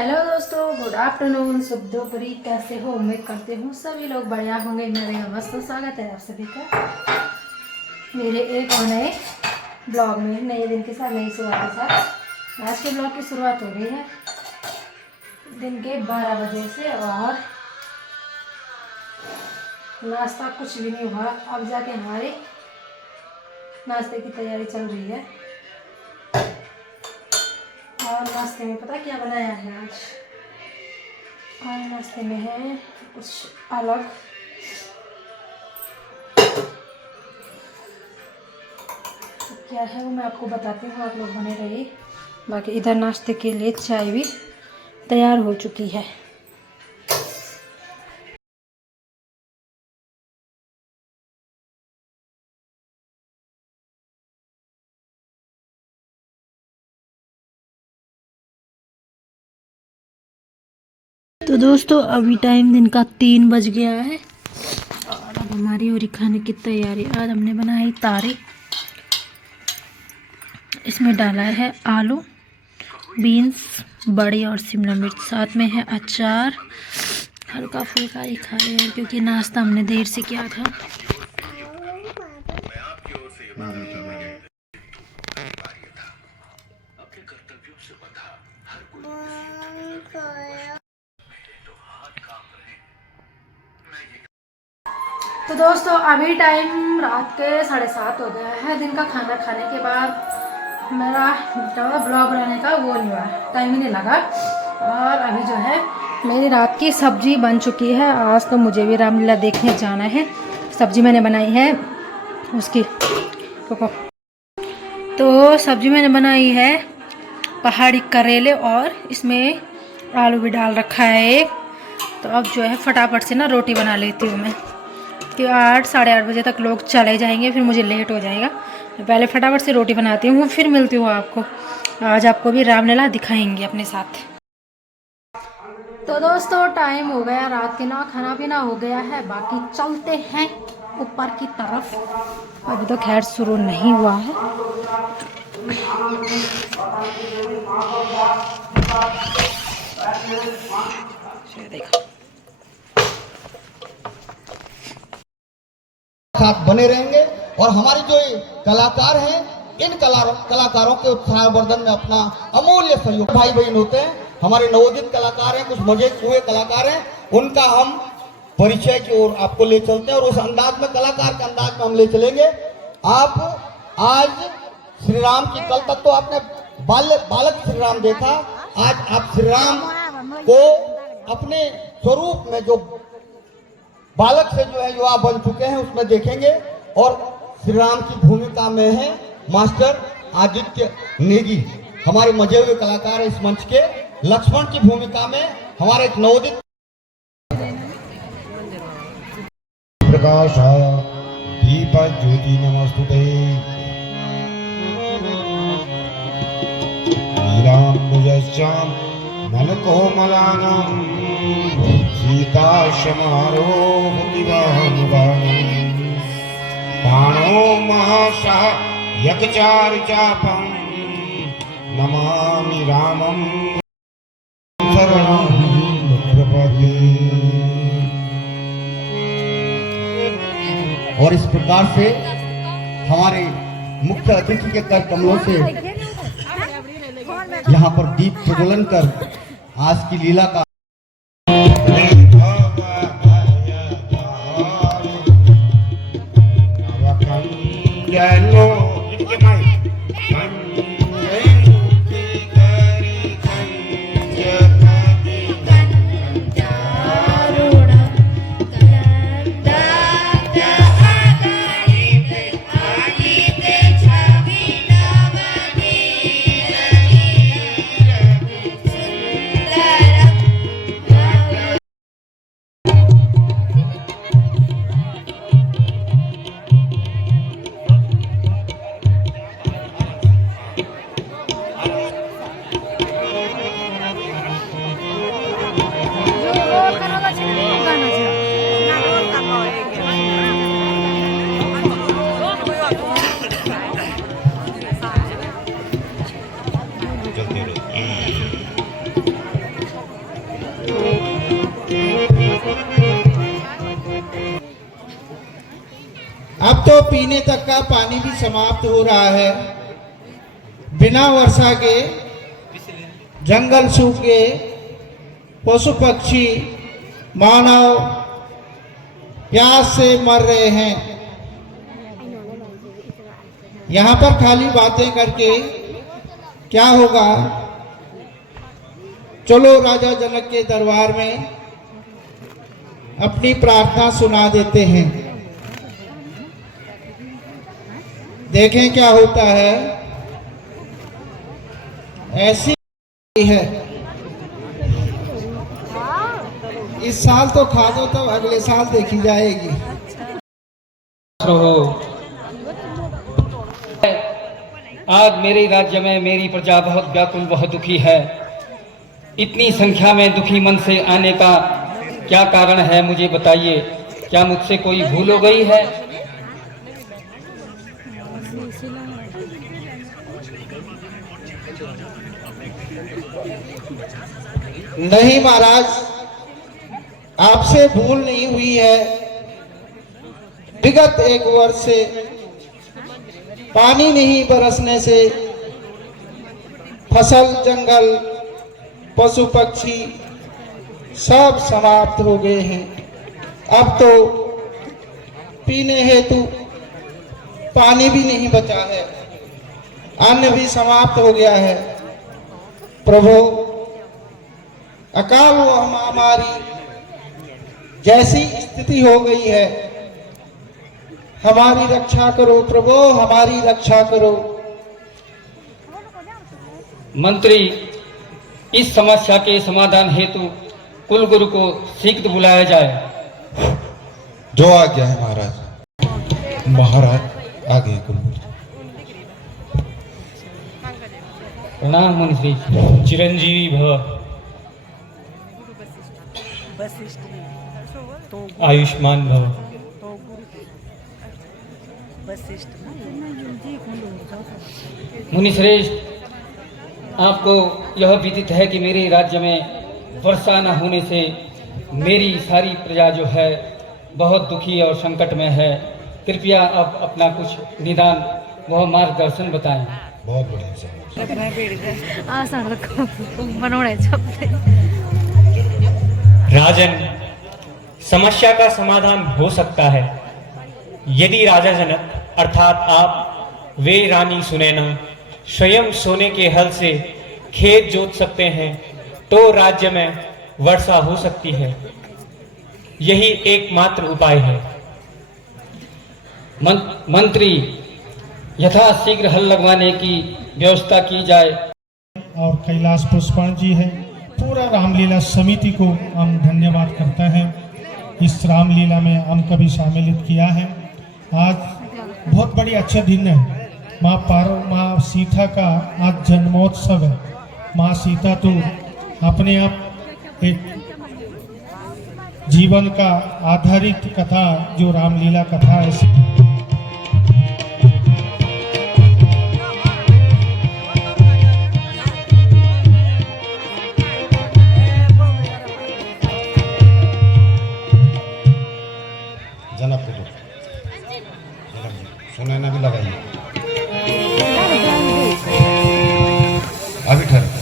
Hello दोस्तों, good afternoon, शुभ दोपहर। कैसे हो? उम्मीद करते हूँ सभी लोग बढ़िया होंगे। मेरे यहाँ मस्त स्वागत है आप सभी का मेरे एक और नए ब्लॉग में, नए दिन के साथ, नई शुरुआत के साथ। आज के ब्लॉग की शुरुआत हो रही है दिन के 12 बजे से और नाश्ता कुछ भी नहीं हुआ। अब जाके हमारे नाश्ते की तैयारी चल रही है और नाश्ते में पता क्या बनाया है आज? और नाश्ते में है कुछ अलग। तो क्या है वो मैं आपको बताती हूँ, आप लोग बने रहिए। बाकी इधर नाश्ते के लिए चाय भी तैयार हो चुकी है। तो दोस्तों अभी टाइम दिन का 3 बज गया है और अब हमारी हो रही खाने की तैयारी। आज हमने बनाई तारी। इसमें डाला है आलू, बीन्स, बड़ी और शिमला मिर्च, साथ में है अचार। हल्का फुल्का ही खा लिया क्योंकि नाश्ता हमने देर से किया था। तो दोस्तों अभी टाइम रात के 7:30 हो गया है। दिन का खाना खाने के बाद मेरा ब्लॉग बनाने का वो नहीं हुआ, टाइम ही नहीं लगा। और अभी जो है मेरी रात की सब्जी बन चुकी है। आज तो मुझे भी रामलीला देखने जाना है। सब्जी मैंने बनाई है उसकी तो सब्जी मैंने बनाई है पहाड़ी करेले और इसमें आलू भी डाल रखा है एक। तो अब जो है फटाफट से ना रोटी बना लेती हूँ मैं कि 8 साढ़े 8 बजे तक लोग चले जाएंगे, फिर मुझे लेट हो जाएगा। पहले फटाफट से रोटी बनाती हूँ, फिर मिलती हूँ आपको। आज आपको भी रामलीला दिखाएंगे अपने साथ। तो दोस्तों टाइम हो गया रात के ना, खाना पीना हो गया है। बाकी चलते हैं ऊपर की तरफ। अभी तो खैर शुरू नहीं हुआ है। देखो साथ बने रहेंगे और हमारे जो कलाकार हैं, इन कलाकारों के उत्साहवर्धन में अपना अमूल्य सहयोग भाई बहन होते हैं। हमारे नवोदित कलाकार हैं, कुछ मजे हुए कलाकार हैं, उनका हम परिचय की ओर आपको ले चलते हैं और उस अंदाज में, कलाकार के अंदाज में हम ले चलेंगे। आप आज श्री राम की, कल तक तो आपने बालक श्री राम देखा, आज आप श्री राम को अपने स्वरूप में जो बालक से जो है युवा बन चुके हैं उसमें देखेंगे। और श्री राम की भूमिका में है मास्टर आदित्य नेगी, हमारे मजे हुए कलाकार इस मंच के। लक्ष्मण की भूमिका में हमारे एक नवोदित प्रकाशाय दीप ज्योति नमस्तुते नीलाम्बुजश्याम नलकोमलानां सीता बाणो महाशः यज्ञचारु चापं नमामि रामं शरणं प्रपद्ये। और इस प्रकार से हमारे मुख्य अतिथि के कर कमलों से यहाँ पर दीप प्रज्वलन कर आज की लीला का अब तो पीने तक का पानी भी समाप्त हो रहा है। बिना वर्षा के जंगल सूखे, पशु पक्षी मानव प्यास से मर रहे हैं। यहाँ पर खाली बातें करके क्या होगा? चलो राजा जनक के दरबार में अपनी प्रार्थना सुना देते हैं, देखें क्या होता है। ऐसी है, इस साल तो खा दो तो अगले साल देखी जाएगी। आज मेरे राज्य में मेरी प्रजा बहुत व्याकुल, बहुत दुखी है। इतनी संख्या में दुखी मन से आने का क्या कारण है, मुझे बताइए। क्या मुझसे कोई भूल हो गई है? नहीं महाराज, आपसे भूल नहीं हुई है। विगत 1 वर्ष से पानी नहीं बरसने से फसल, जंगल, पशु पक्षी सब समाप्त हो गए हैं। अब तो पीने हेतु पानी भी नहीं बचा है, अन्न भी समाप्त हो गया है। प्रभु, अकाल व महामारी जैसी स्थिति हो गई है, हमारी रक्षा करो प्रभु, हमारी रक्षा करो। मंत्री, इस समस्या के समाधान हेतु कुलगुरु को शीघ्र बुलाया जाए। जो आज्ञा है महाराज। महाराज आगे कुलगुरु। प्रणाम मुनि। चिरंजीवी भव, आयुष्मान भव। मुनि श्रेष्ठ, आपको यह विदित है कि मेरे राज्य में वर्षा न होने से मेरी सारी प्रजा जो है बहुत दुखी और संकट में है। कृपया आप अपना कुछ निदान व मार्गदर्शन बताएं। बहुत बढ़िया सर। राजन, समस्या का समाधान हो सकता है यदि राजा जनक अर्थात आप वे रानी सुनैना स्वयं सोने के हल से खेत जोत सकते हैं तो राज्य में वर्षा हो सकती है। यही एकमात्र उपाय है। मंत्री, यथाशीघ्र हल लगवाने की व्यवस्था की जाए। और कैलाश पुष्पाण जी है, पूरा रामलीला समिति को हम धन्यवाद करते हैं। इस रामलीला में हम कभी शामिलित किया है। आज बहुत बड़ी अच्छा दिन है। माँ सीता का आज जन्मोत्सव है। माँ सीता तो अपने आप एक जीवन का आधारित कथा जो रामलीला कथा है। जनक को सुनैना भी लगाइए। अभी ठहर।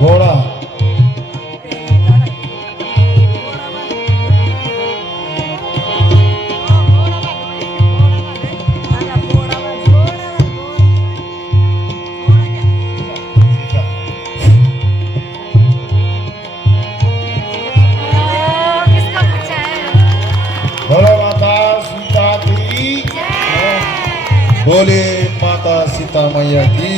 घोड़ा बोलो माता सीता की, बोले माता सीता मैया की।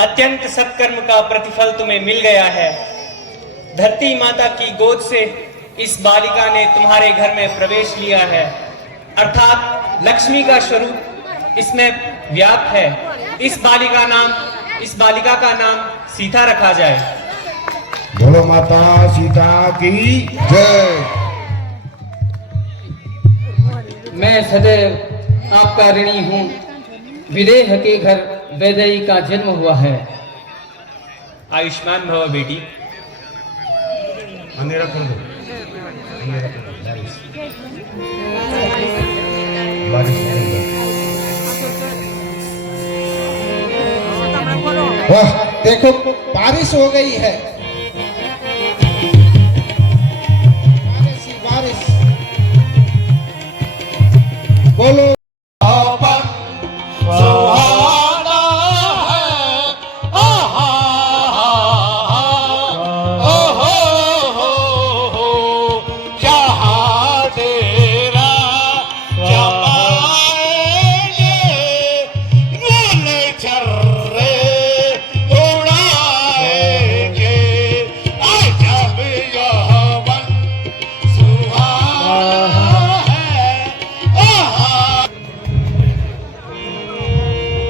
अत्यंत सत्कर्म का प्रतिफल तुम्हें मिल गया है। धरती माता की गोद से इस बालिका ने तुम्हारे घर में प्रवेश लिया है, अर्थात लक्ष्मी का स्वरूप इसमें व्याप्त है। इस बालिका का नाम सीता रखा जाए। बोलो माता सीता की जय। मैं सदैव आपका ऋणी हूँ। विदेह के घर वैदेही का जन्म हुआ है। आयुष्मान भव बेटी। अंधेरा कर दो, वाह, देखो बारिश हो गई है। बारिश ही बारिश। बोलो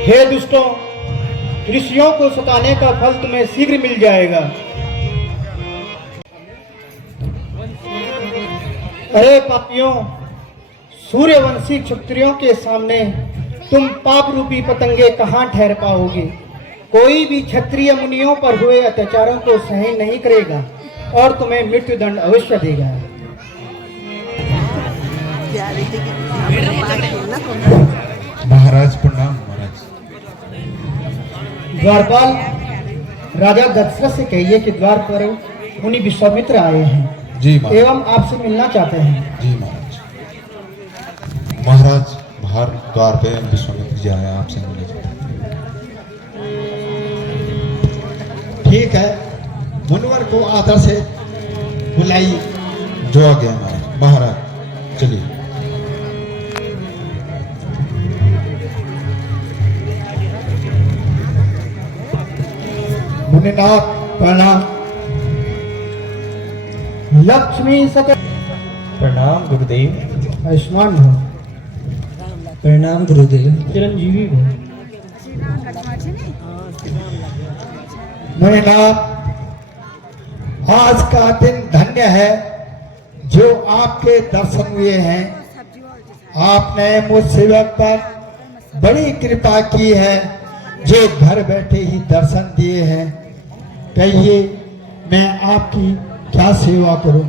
हे दुष्टों, ऋषियों को सताने का फल तुम्हें शीघ्र मिल जाएगा। अरे पापियों, सूर्यवंशी क्षत्रियों के सामने तुम पाप रूपी पतंगे कहाँ ठहर पाओगे। कोई भी क्षत्रिय मुनियों पर हुए अत्याचारों को सहन नहीं करेगा और तुम्हें मृत्युदंड अवश्य देगा। महाराज प्रणाम। महाराज द्वारपाल, राजा दशरथ से कहिए कि द्वार पर मुनि विश्वामित्र आए हैं। जी महाराज। एवं आपसे मिलना चाहते हैं। जी महाराज। महाराज बाहर द्वार पे विश्वामित्र जी आए, आपसे मिलना चाहते हैं। ठीक है, मुनवर को आदर से बुलाइए। जो आ गया महाराज। महाराज चलिए। मुनिनाथ प्रणाम। लक्ष्मी सकल प्रणाम गुरुदेव। आयुष्मान हो। प्रणाम गुरुदेव। चिरंजीवी हो। मुनिनाथ, आज का दिन धन्य है जो आपके दर्शन हुए हैं। आपने मुझ सेवक पर बड़ी कृपा की है, जो घर बैठे ही दर्शन दिए हैं। कहिए, मैं आपकी क्या सेवा करूं?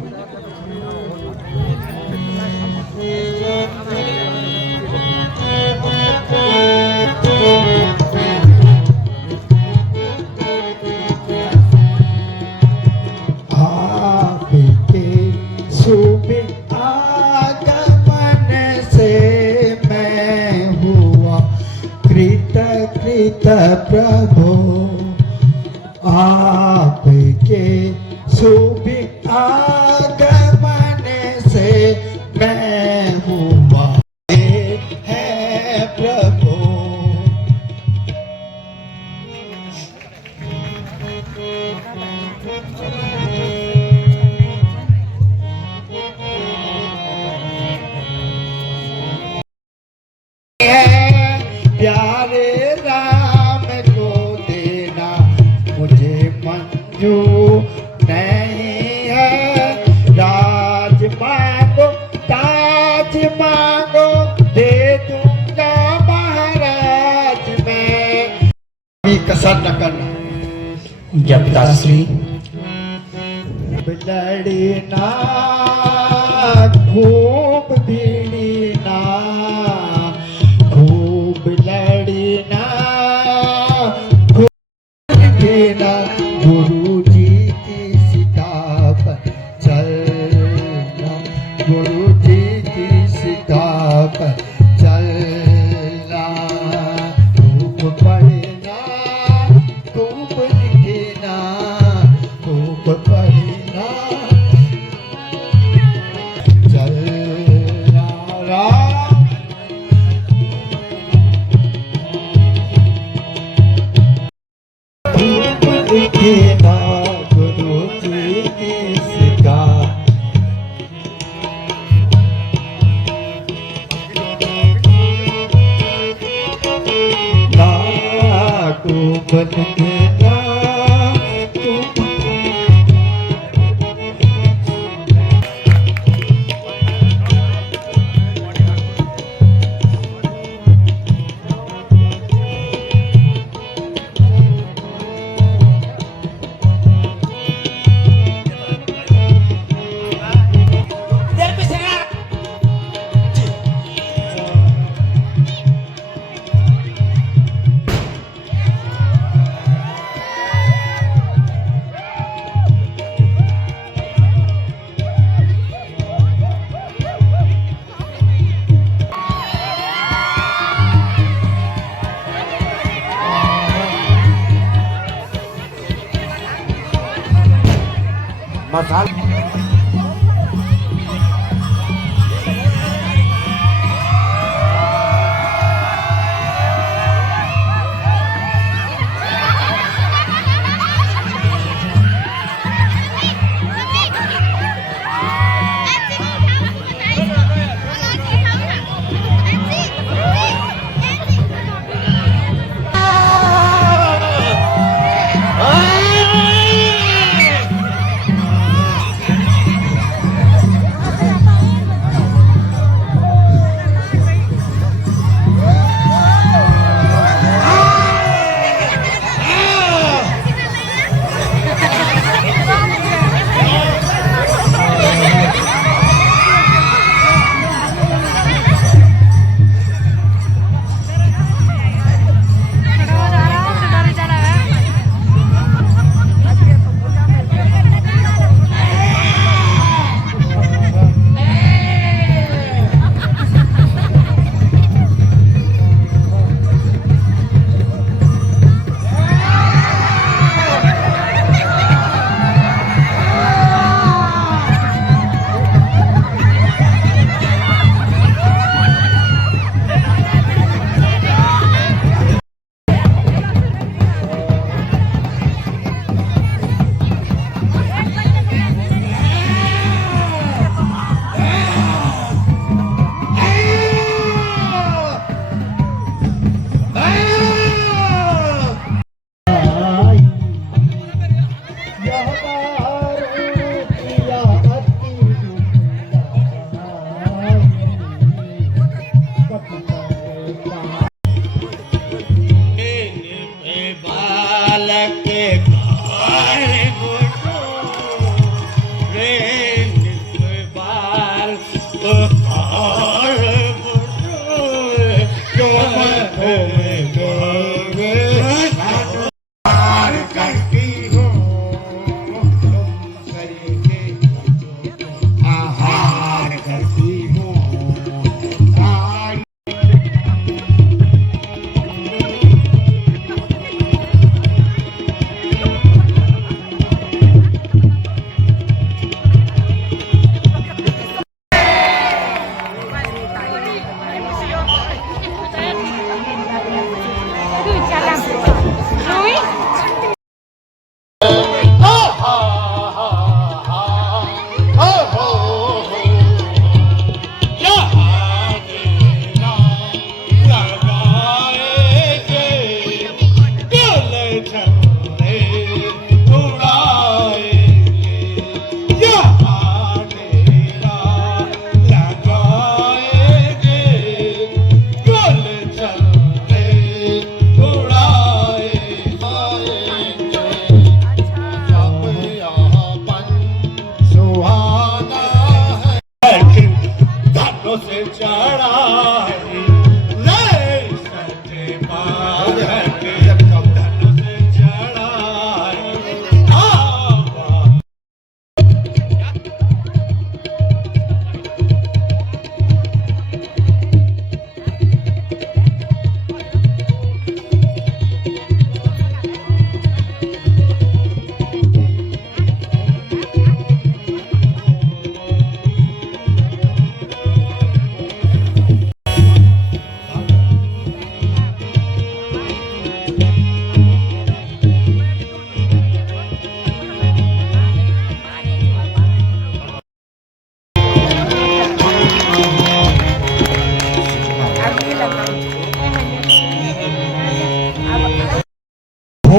आपके शुभ आगमन से मैं हुआ कृत प्रभु। आपके शुभ आगमन से मैं हुआ है प्रभु। प्यारे राम को देना मुझे मंजूर नहीं है। राज मांगो ताज मांगो दे दूंगा महाराज मैं। कसर न करना। जब दासी लड़ना खूब भिड़ना, खूब लड़ना खूब भिड़ना। गुरु जी की सीता पर चलना, गुरु जी की सीता पर चलना। खूब पढ़ना खूब लिखना, खूब पढ़ना चलना। राम बनते जा तू।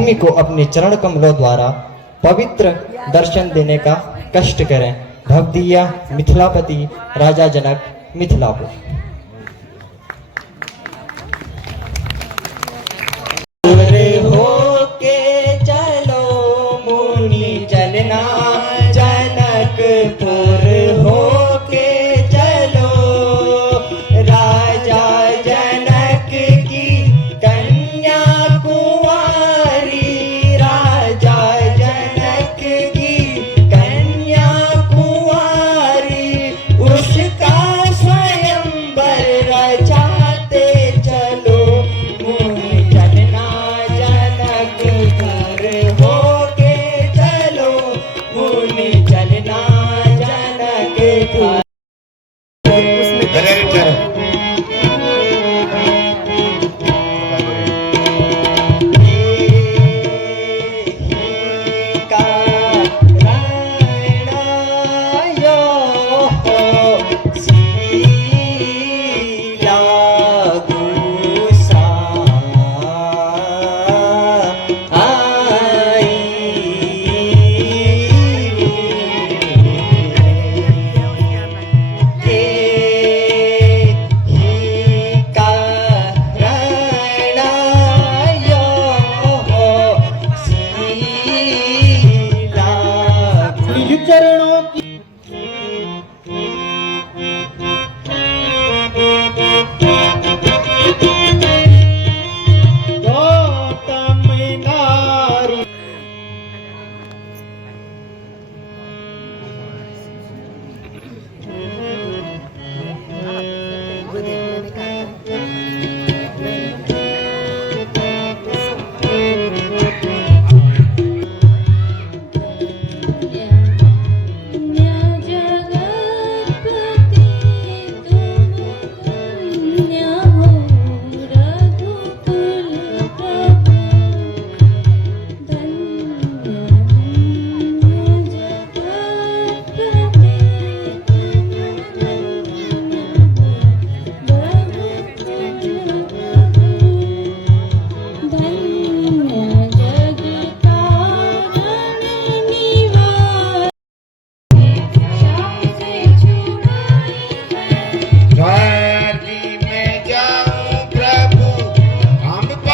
भूमि को अपने चरण कमलों द्वारा पवित्र दर्शन देने का कष्ट करें। भवदीया मिथिलापति राजा जनक मिथिलापुर। होके चलो मुनि चलना जनकपुर होके चलो राजा जनक की कन्या कुंवारी राजा जनक की कन्या कुंवारी उसका स्वयंवर रचाते चलो मुनि चलना जनकपुर होके चलो मुनि चलना जनकपुर।